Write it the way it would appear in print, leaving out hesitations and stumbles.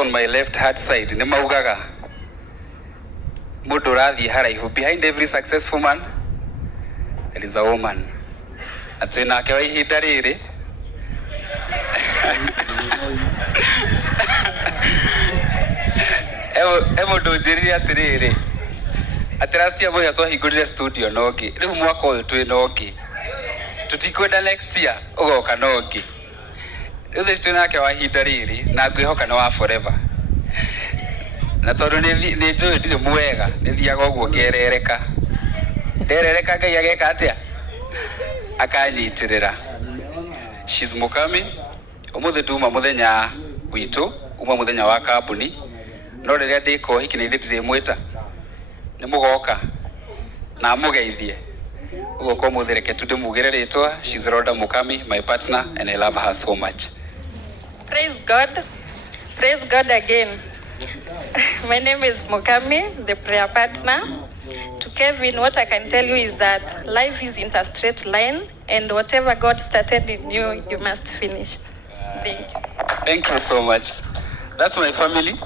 on my left hand side nĩ maugaga mũndũ ũrathiĩ haraihu, behind every successful man there is a woman. Atĩ nake wa ihinda rĩrĩ mũndũ njĩrire atĩrĩrĩ, atĩ last year mũhĩa twahingũrire studio na ũngĩ, rĩu mwaka ũyũ twĩ na ũngĩ, tũtikwenda next year ũgoka na ũngĩ. Rĩu theci twĩ nake wa ihinda rĩrĩ na ngwĩhoka nĩ wa forever. Na tondũ nĩ njũĩ ndirĩ mwega, nĩ thiaga ũguo ngĩerereka, nderereka Ngai ageka atĩa, akanyitĩrĩra. She's Mukami. Ũmũthĩ nduma mũthenya witũ, uma mũthenya wa kambuni, no rĩrĩa ndĩka ũhiki nĩ ithuĩ ndĩrĩmwĩta nĩ mũgoka na mũgeithie. Ũguo kwa ũmũthĩ reke tu ndĩmugĩre rĩtwa. She's Rhoda Mukami, my partner, and I love her so much. Praise God. Praise God again. My name is Mukami, the prayer partner. To Kevin, what I can tell you is that life isn't a straight line, and whatever God started in you, you must finish. Thank you. Thank you so much. That's my family.